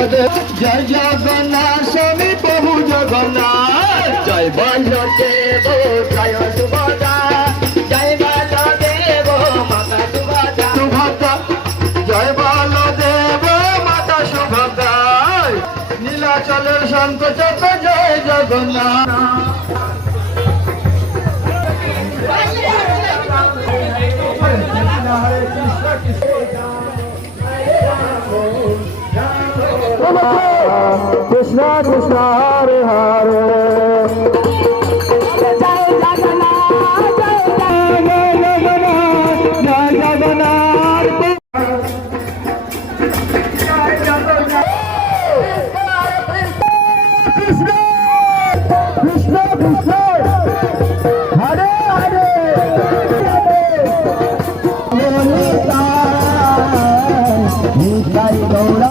বলদেব জয় জগন্নাথ স্বামী প্রভু জগন্নাথ জয় বলদেব জয় সুভদ্রা জয় বলদেব মাতা সুভদ্রা সুভদ্রা জয় বলদেব মাতা সুভদ্রা নীলাচলের শঙ্খ চক্র জয় জগন্নাথ কৃষ্ণ কৃষ্ণ হরে হরে জয় জগন্নাথ জয় জগন্নাথ জয় জগন্নাথ কৃষ্ণ কৃষ্ণ কৃষ্ণ হরে হরে নিতাই গৌরা